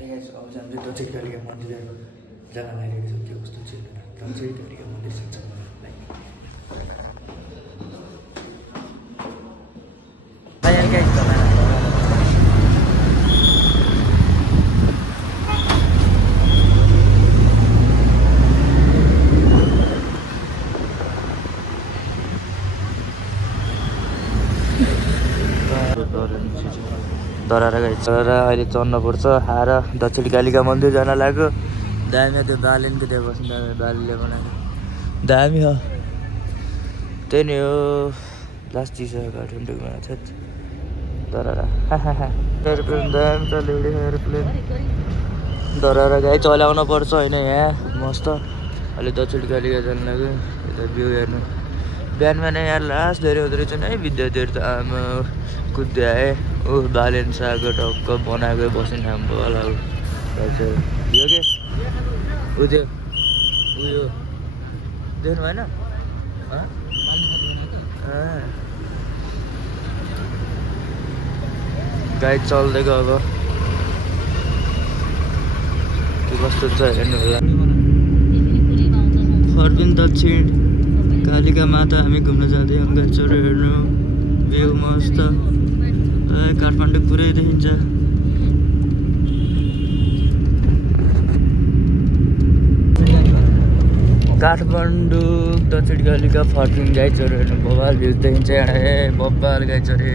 अब जाँदै दक्षिणकालीका मन्दिर जान लागिरहेको छ के कस्तो चाहिँ दक्षिणकालीका मन्दिर छ दरारा गएछ र अहिले चढ्न पर्छ आएर दक्षिणकालीका मन्दिर जान लाग्यो दामी त्यो बालेनको त्यहाँ बस्नु बालीले बनाएको दामी हो त्यही नै हो लास्ट चिसो काठमाडौँमा छ दरारा एरोप्लेन दामी चल्यो एरोप्लेन दरारा गाई चलाउन पर्छ होइन यहाँ मस्त अहिले दक्षिणकालीका जान लाग्यो यता भ्यू हेर्नु बिहानमा नै यहाँ लास्ट धेरै हुँदो रहेछ है विद्यार्थीहरू त आमा कुद्दै आए ऊ बालेन सागको टक्क बनाएको बसिन् हाम्रो होला यो के ऊ त्यो उयो देख्नु भएन गाडी चल्दै गयो अब के कस्तो छ हेर्नु होला फर्किन दक्षिण कालिका माता हामी घुम्न जाँदै गाडीचोरो हेर्नु भ्यू मस्त काठमाडौँ पुरै देखिन्छ काठमाडौँ दक्षिणकालीका फर्किङ गाइचोरो हेर्नु बबाल भ्यू देखिन्छ यहाँ बब्बाल गाइचोरे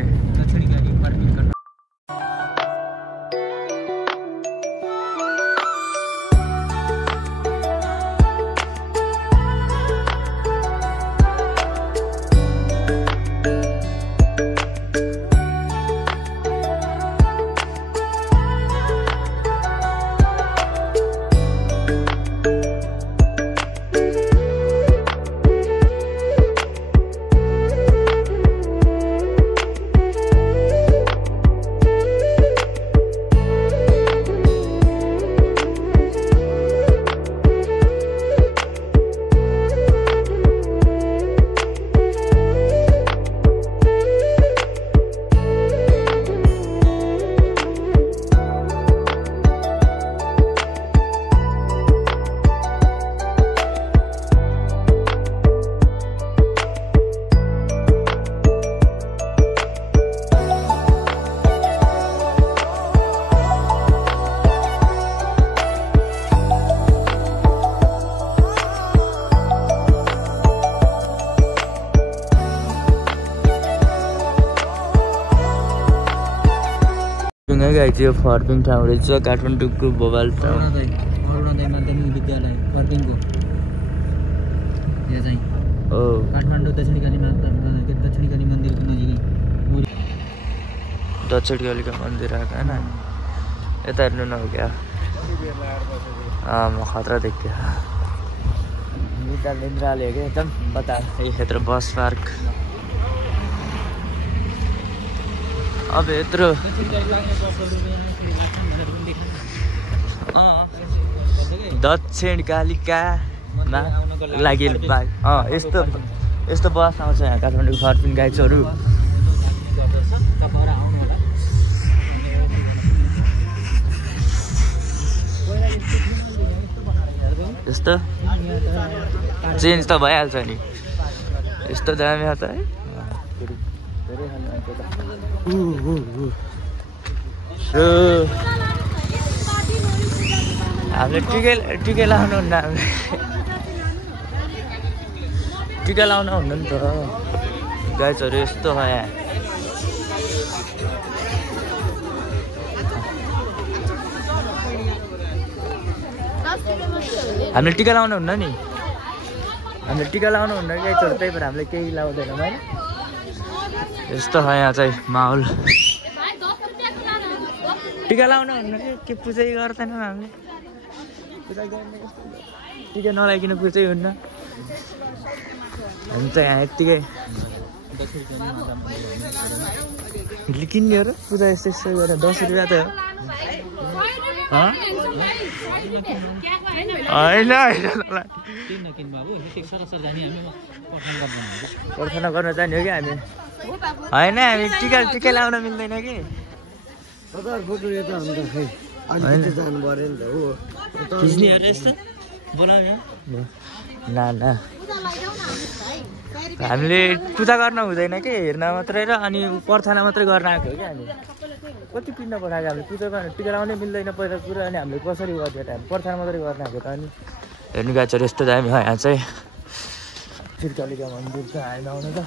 गाइज यो फर्पिङ ठाउँ रहेछ काठमाडौँको बबाल ठाउँ अरुणोदय माध्यमिक विद्यालय फर्पिङको यहाँ चाहिँ हो काठमाडौँ दक्षिणकाली मन्दिरको नजिकै दक्षिणकालीका मन्दिर आएको होइन यता हेर्नु न हो क्या म खतरा देख्यो निन्द्राले क्या एकदम बता यो क्षेत्र बस पार्क अब यत्रो दक्षिणकालीकामा लागि यस्तो यस्तो बस आउँछ यहाँ काठमाडौँ फर्पिङ गाइड्सहरू यस्तो चेन्ज त भइहाल्छ नि यस्तो दामी छ है हामीले टिकै लाउनु हुन्न टिका लाउनु हुन्न नि त गाइजहरू यस्तो हो यहाँ हामीले टिका लाउनु हुन्न नि हामीले टिका लाउनु हुन्न गाइजहरू त्यही भएर हामीले केही लाउँदैनौँ होइन यस्तो छ यहाँ चाहिँ माहौल टिका लाउनु हुन्न के पूजै गर्दैनौँ हामीले पूजा गर्ने टिका नलाइकन पूजै हुन्न हामी त यहाँ यत्तिकै किन्ने हो र पूजा यस्तो यस्तो गरेर 10 रुपियाँ त हो होइन प्रार्थना गर्न जाने हो कि हामी होइन हामी टिका लाउन मिल्दैन कि अलिकति जानु पर्यो नि त हो खिच्ने हेर यस्तो बोलाऊ यहाँ ना हामीले पूजा गर्न हुँदैन कि हेर्न मात्रै र अनि प्रार्थना मात्रै गर्न आएको हो कि हामी कति पिण्ड पठाएको हामीले पूजा गर्न टिका लगाउनै मिल्दैन पहिला कुरा अनि हामीले कसरी गर्थ्यो त हामी प्रार्थना मात्रै गर्न आएको त अनि हेर्नु गएको छ यस्तो दामी हो यहाँ चाहिँ त्रिकालिका मन्दिर छ हामी आउनु त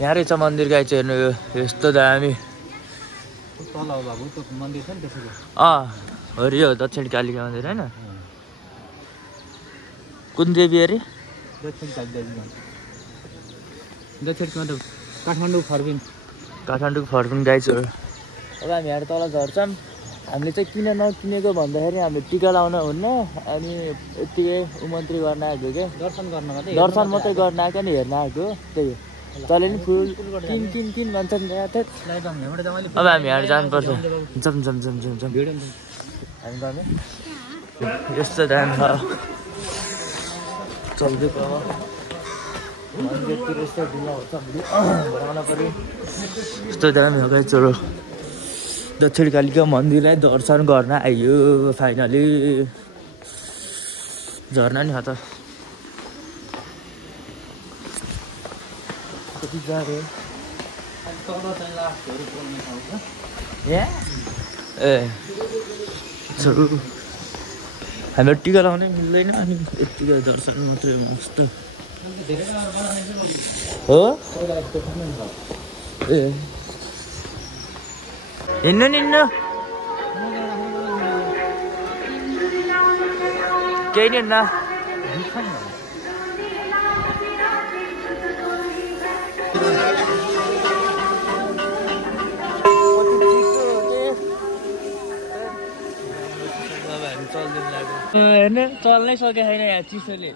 यहाँ रहेछ मन्दिर गाई चाहिँ हेर्नु यस्तो दामी तल हो बाबु त्यो मन्दिर छ नि त्यसको हो रे यो दक्षिण कालिका मन्दिर होइन कुन देवी अरे दक्षिण काली देवी दक्षिणमा त काठमाडौँ फर्किन गाइजहरू अब हामी यहाँ तल झर्छौँ हामीले चाहिँ किन नकिनेको भन्दाखेरि हामीले टिका लाउन हुन्न अनि यत्तिकै उमन्त्री गर्न आएको क्या दर्शन मात्रै गर्न आएको नि हेर्न आएको त्यही हो तैँले नि फुल किन भन्छन् अब हामी यहाँ जानुपर्छ जम हामी गर्ने यस्तो दामी छ चल्दैको मन्दिरतिर यस्तो ढिला हुन्छ भराउन पऱ्यो यस्तो दामी हो गाई चोरो दक्षिण कालिका मन्दिरलाई दर्शन गर्न आइयो फाइनली झर्ना नि त कति जाडो ए छोरो हाम्रो टिका लाउनै मिल्दैन अनि यत्तिकै दर्शन मात्रै मस्त हो ए हिँड्नु केही नि हिँड्न हेर्नु चल्नै सकेको छैन यहाँ चिसोले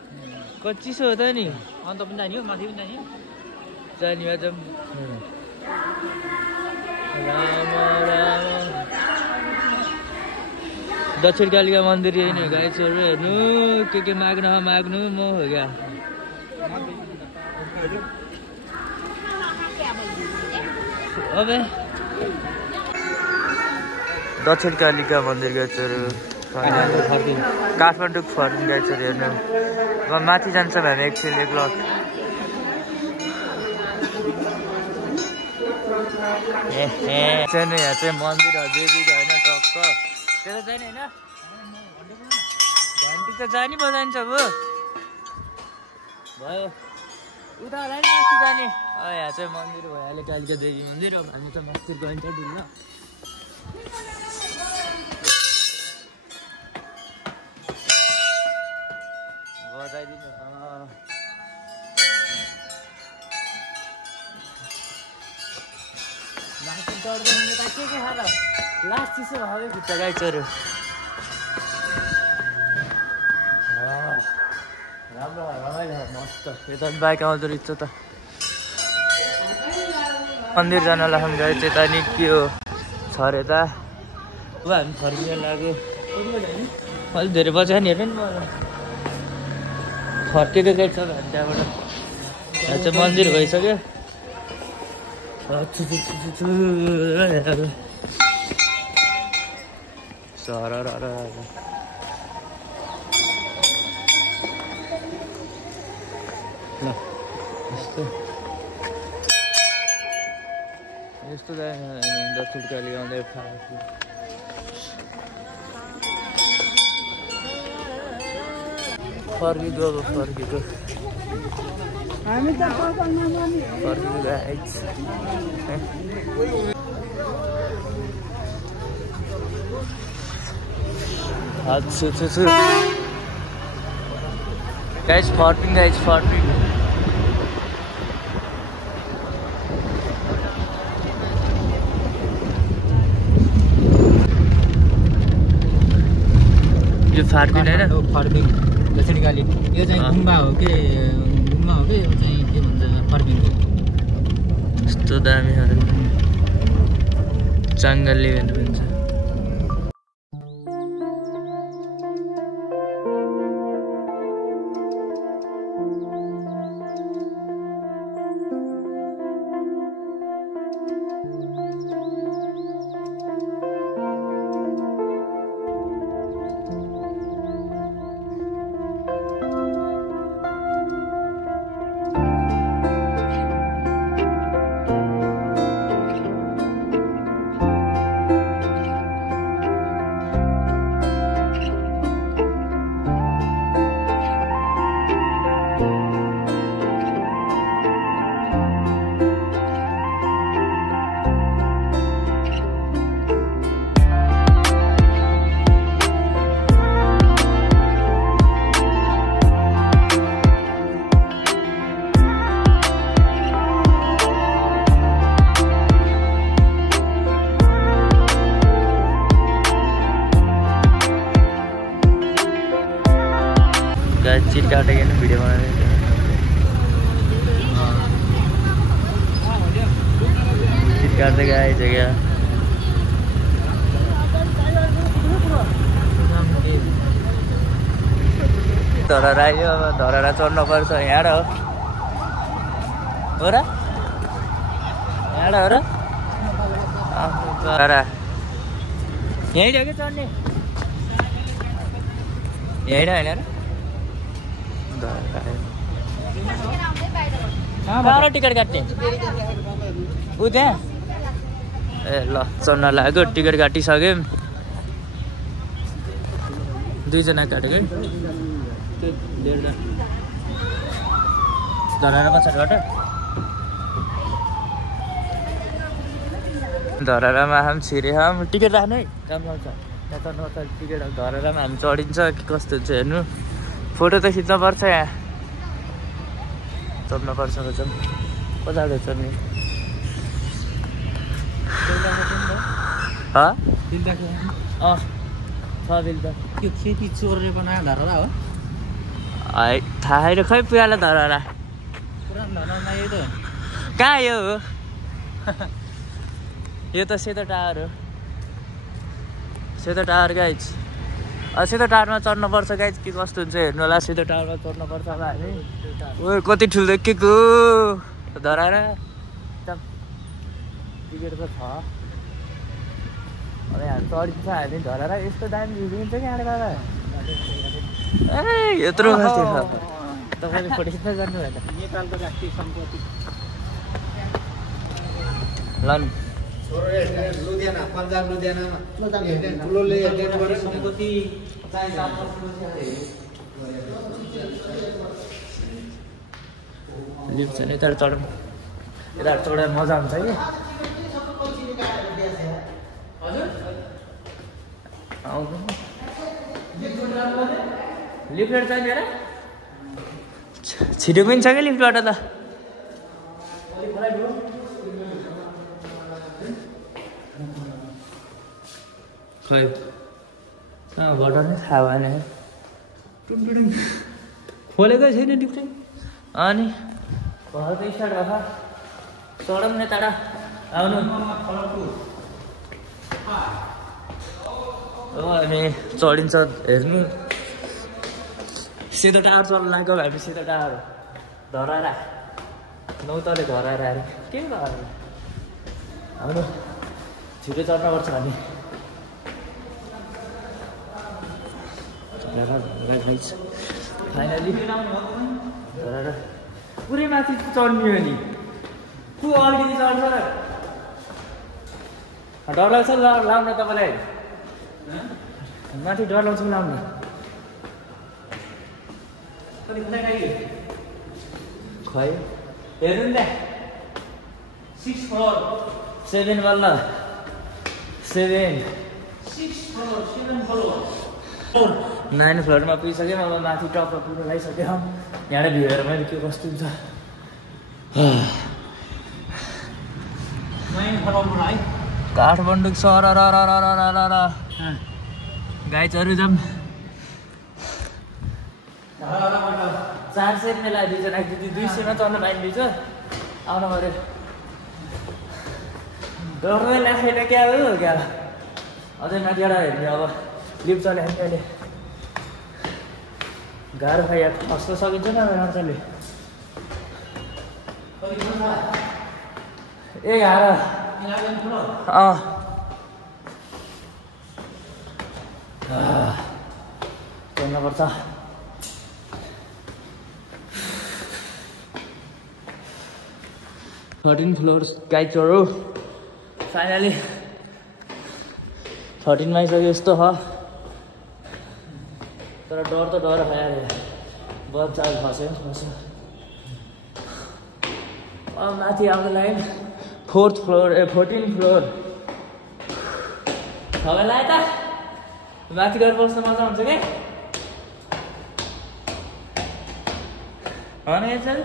कति चिसो हो त नि अन्त पनि जाने हो माथि पनि जाने हो जाने जाऊँ दक्षिण कालिका मन्दिर यही नै गाई छोरो हेर्नु के माग्नु म हो क्या अब दक्षिण कालिका मन्दिर गाई छोरो काठमाडौँ फर्किन गाई छोरो हेर्नु अब माथि जान्छौँ हामी एकछिन एक लक यहाँ चाहिँ मन्दिर देवी होइन टक्क त्यो त जाने होइन घन्टी त जाने बजाइन्छ अब भयो उता होला नि माथि जाने यहाँ चाहिँ मन्दिर भइहाल्यो कालिका देवी मन्दिर अब हामी त माथि गइन्छ ढिल्ला बजाइदिनु के खाएर लास्ट चिसो भयो खुट्टा गाई चोरो राम्रो रमाइलो मस्त यता बाइक आउँदो रहेछ त मन्दिर जान लाग्छौँ गाई चाहिँ त नि के हो छ अरे त अब हामी फर्किन लाग्यो अलिक धेरै बजा नि हेर्नु नि फर्केको गाई छ भने त्यहाँबाट यहाँ चाहिँ मन्दिर भइसक्यो यस्तो दक्षिण कालिका मन्दिर फर्किएको हामी त फर्किएको गाइस गाइस फर्किङ यो फार्किन होइन फर्किङ दक्षिण काली यो चाहिँ गुम्बा हो कि यो चाहिँ के भन्छ फर्किङको यस्तो दामी जङ्गलले भन्छ चिट काटेको नि भिडियो बनाएर चिट काट्दै आएछ क्या धरहरा आयो अब धरहरा चढ्नु पर्छ यहाँ हो र यहाँ हो र धरहरा यहीँ हो कि चढ्ने यहीँ होइन र धरहरा टिकट काट्ने ऊ त्यहाँ ए ल चढ्न लाग्यो टिकट काटिसक्यौँ दुईजना काटेको धरहरा पछाडिबाट धरहरामा हामी छिरे हामी टिकट राख्नु है राम्रो आउँछ त्यहाँ चढ्नु पर्छ टिकट धरहरामा हामी चढिन्छ कि कस्तो हुन्छ हेर्नु फोटो त खिच्न पर्छ यहाँ चढ्नु पर्छ जाउँ कताबाट चढ्ने छ बिल त त्यो खेती चोरले बनाएको धरहरा हो थाहा छैन खै पुगाला धरहरा पुरानो धरहरा यो त कहाँ यो हो यो त सेतो टावर हो सेतो टावर गाइज सेतो टावरमा चढ्नुपर्छ गाइज के कस्तो हुन्छ हेर्नु होला सेतो टावरमा चढ्नुपर्छ अब हामी ओ कति ठुलो देखेको धरहरा टिकट त छ अब यहाँ चढिन्छ हामी धरहरा यस्तो दामी भ्यू हुन्छ कि यहाँबाट ए यत्रो तपाईँले फोटो खिच्न जानु होइन नेपालको राष्ट्रिय सम्पत्ति ल नि लुधियाना पन्जाब लुधियानामा सम्पत्ति लिफ्ट छ नि यता चढौँ यता चढाइ मजा हुन्छ कि आउनु लिफ्टबाट चाहिन्छ र छिटो पनि छ कि लिफ्टबाट त खै घटाउ नै थाहा भएन खोलेकै छैन लिफ्ट अनि घर त स्टार्ट भएको चढौँ न टाढा आउनु अनि चढिन्छ हेर्नु सेतो टावर चढ्नु लाग्यो हामी सेतो टावर धरहरा नौतले धरहरा अरे के धरहरा आउनु छिटो चढ्नुपर्छ हामी फाइनली धरहरा पुरै माथि चढ्ने हो नि को अलिकति चढ्छ र डर लाग्छ लाउन तपाईँलाई माथि डर लाग्छ लाउन खै हेर्नु नि त्यहाँ 6 फ्लोर 7 बल्ल 7 9 फ्लोरमा पुगिसक्यौँ अब माथि टपमा पुग्नु लागिसक्यौँ यहाँबाट भ्यू हेरेर मैले के कस्तो हुन्छ काठमाडौँ सहर गाइजहरू जाऊँ 400 मिलाइदिन्छ राखिदिन्छ 200मा चढ्नु पाइँदैछ आउनु पऱ्यो डरै लाग्दैन क्या हो क्या अझै माथिबाट हेर्ने अब लिफ्ट चल्यो नि अहिले गाह्रो खै यहाँ खस्न सकिन्छ न नचल्ने 11 चढ्नुपर्छ थर्टिन फ्लोर्स गाइड चढो फाइनली 13मा आइसक्यो यस्तो छ तर डर त डर खाएर बच्चा खस्यो अब माथि आउनु लागि 4th फ्लोर 14th फ्लोर सबैलाई त माथि गएर बस्न मजा हुन्छ क्या सर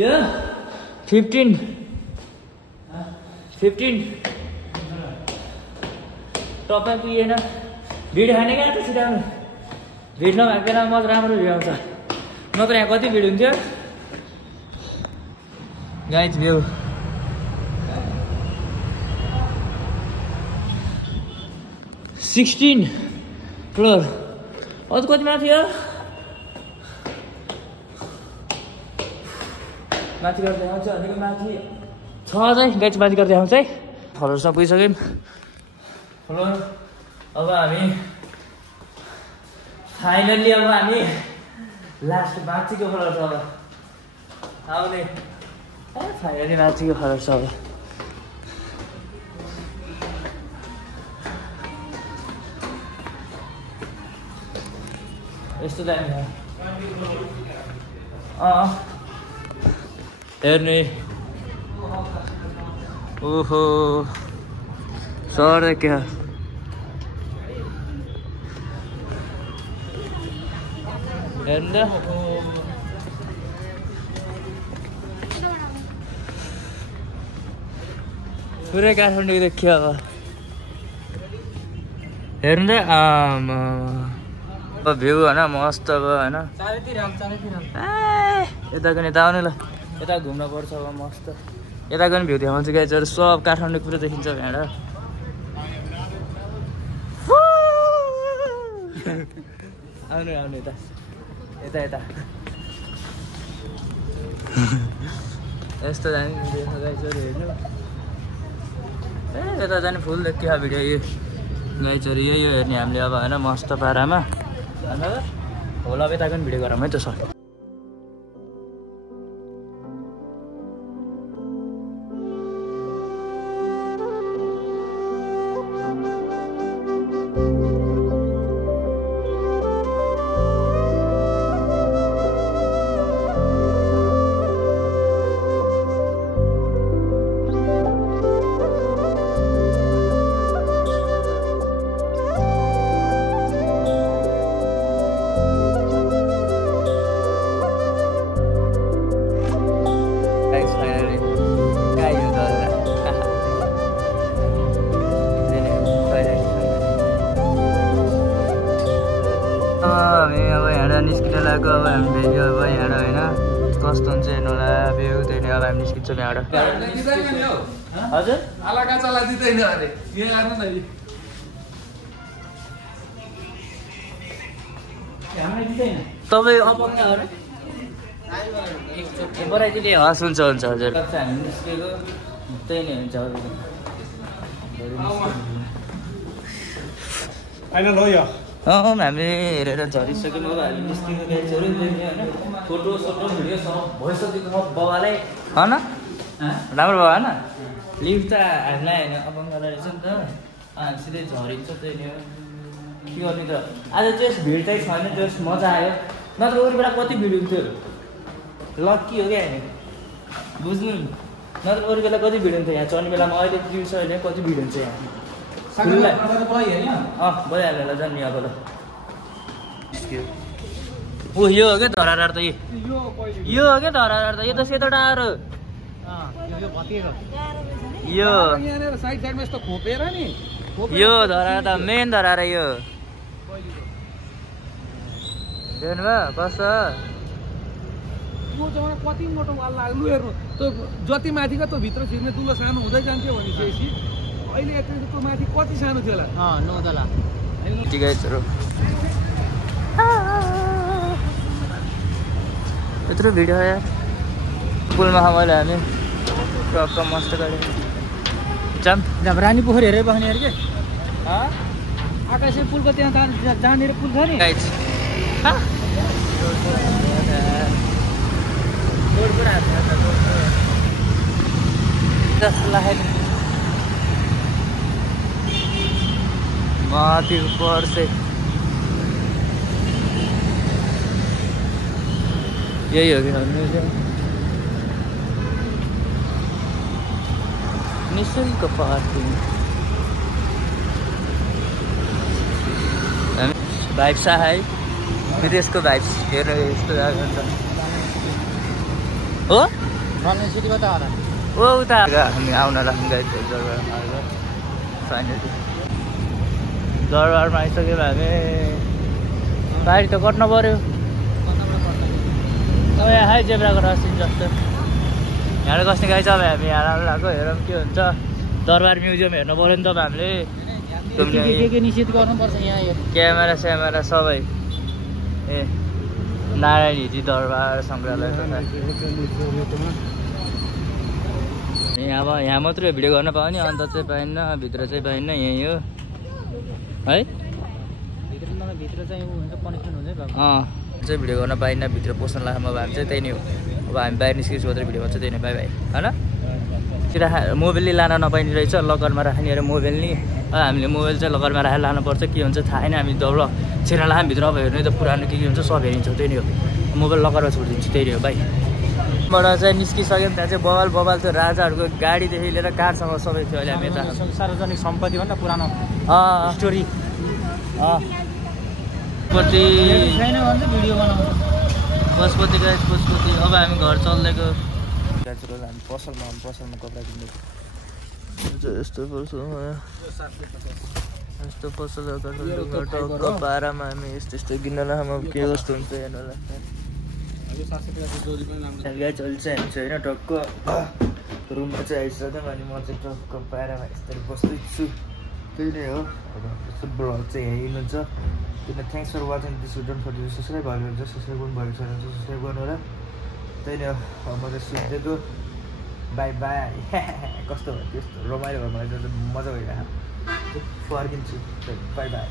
यो 15 तपाईँ पुगेन भिड खाने क्या त छिटाउनु भिड नभएको बेलामा म राम्रो भिड आउँछ नत्र यहाँ कति भिड हुन्थ्यो गाइज भ्यू 16 फ्लोर अझ कति माथि हो माथि गर्दै आउँछ अलिक माथि छ अझै गाइज माथि गर्दै आउँछ है फ्लोरसम्म पुगिसक्यौँ फ्लोर अब हामी फाइनल्ली अब हामी लास्ट माथिको फ्लोर छ अब आउने फाइनल्ली माथिको फ्लोर छ अब यस्तो दामी हेर्नु ओहो सर क्या हेर्नु त पुरै काठमाडौँ देखियो अब हेर्नु त अब भ्यू होइन मस्त अब होइन यताको नि यता आउने ल यता घुम्न पर्छ अब मस्त यताको नि भ्यू देखाउँछु गाइजहरू सब काठमाडौँ पुरै देखिन्छ यहाँबाट आउनु आउनु यता यता यता यस्तो जाने गाइजहरू हेर्नु यता जाने फुल देखियो भिडियो यो गाइजहरू यो हेर्ने हामीले अब होइन मस्त पारामा होला अब यताको पनि भिडियो गरौँ है त सर निस्किन लागेको अब हामी भेट्यो अब यहाँ होइन कस्तो हुन्छ हेर्नु होला भ्यू त्यही अब हामी निस्किन्छौँ यहाँबाट हजुर तपाईँ बराइदिने हस् हुन्छ हुन्छ हजुर हामी निस्केको त्यही नै हुन्छ हामीले हेरेर झरिसक्यौँ अब हामी निस्किनु गाइजहरू होइन फोटो सोटो भिडियो सब भइसकेको म बाबालाई होइन राम्रो भयो होइन लिफ्ट त हामीलाई होइन अबङ्गलाई रहेछ नि त हामी सिधै झरिन्छ त्यही नै हो के गर्ने त आज चाहिँ भिड चाहिँ छैन त्यस मजा आयो नत्र अरूबाट कति भिड हुन्थ्यो लक्की हो क्या हामी बुझ्नु नत्र अरू बेला कति भिड हुन्थ्यो यहाँ चढ्ने बेलामा अहिले दिउँसो अहिले कति भिड हुन्छ यहाँ भइहाल्यो होला जाने अब ल ऊ यो हो क्या धरार त यो हो क्या धरार त यो त सेतो टाढो यो यो धरार त मेन धरार यो देख्नुभयो कस्तो कति मोटो वाल लाग्नु हेर्नु त्यो जति माथिको त्यो भित्र छिर्ने दुलो सानो हुँदै जान्थ्यो भनेपछि अहिले यत्रो माथि कति सानो थियो होला नौदला यत्रो भिडियो यार पुलमा मैले हामी टक्क मस्त गऱ्यौँ जाम रानी पोखरी हेरेर बस्ने अरे के आकाशे पुलको त्यहाँ जहाँनिर पुल छ नि माथि पर्छ यही हो कि निःशुल्क पार्किङ भाइब्स है विदेशको भाइब्स हेर्नु यस्तो हुन्छ हो सिटीबाट ओ उता हामी आउन लाग्नु गाइज फाइनली दरबारमा आइसक्यौँ हामी गाडी त कट्नु पऱ्यो अब यहाँ है जेब्राको रसिन जस्तो यहाँ कस्ने गाई छ अब हामी यहाँ लाग्यो हेरौँ के हुन्छ दरबार म्युजियम हेर्नु पऱ्यो नि त अब हामीले के निश्चित गर्नुपर्छ यहाँ यो क्यामेरा स्यामेरा सबै ए नारायण हिजी दरबार सङ्ग्रहालय यहाँ मात्रै भिडियो गर्न पाउने अन्त चाहिँ पाइन्न भित्र चाहिँ पाइन्न यहीँ हो है भित्र चाहिँ हुन्छ पनिसमेन्ट हुन्छ चाहिँ भिडियो गर्न पाइन्न भित्र पोस्न लाग्छ अब हामी चाहिँ त्यही नै हो अब हामी बाहिर निस्किस मात्रै भिडियो गर्छ त्यही नै बाई बाई होइन मोबाइल नै लान नपाइने रहेछ लकरमा राख्ने अरे मोबाइल नि हामीले मोबाइल चाहिँ लकरमा राखेर लानुपर्छ के हुन्छ थाहा छैन हामी दौड छिरा लाम भित्र अब हेर्ने त पुरानो के हुन्छ सब हेरिन्छ त्यही नै हो मोबाइल लकरमा छोडिदिन्छु त्यही नै हो बाई बाट चाहिँ निस्किसक्यौँ त्यहाँ चाहिँ बवाल थियो राजाहरूको गाडीदेखि लिएर कारसँग सबै थियो अहिले हामी यता सार्वजनिक सम्पत्ति भन्दा पुरानो स्टोरी पशुपति अब हामी घर चल्दैको हामी पसलमा कपडा किन्दैछौँ यस्तो पसल पारामा हामी यस्तो किन्न अब के कस्तो हुन्छ हेर्नुलाई चल्छ हामी चाहिँ होइन टक्क रुममा चाहिँ आइसक्यौँ अनि म चाहिँ टक्क पारामा यस्तरी बस्दैछु त्यही नै हो अब यस्तो ब्लग चाहिँ यहाँ हेर्नुहुन्छ किन thanks for watching this don't forget subscribe भयो भने चाहिँ सब्सक्राइब गर्नुभएको छैन सब्सक्राइब गर्नु होला त्यही नै हो म चाहिँ सुत्दिएको बाई बाई कस्तो भयो त्यस्तो रमाइलो भयो मलाई मजा भइरहेको फर्किन्छु बाई बाई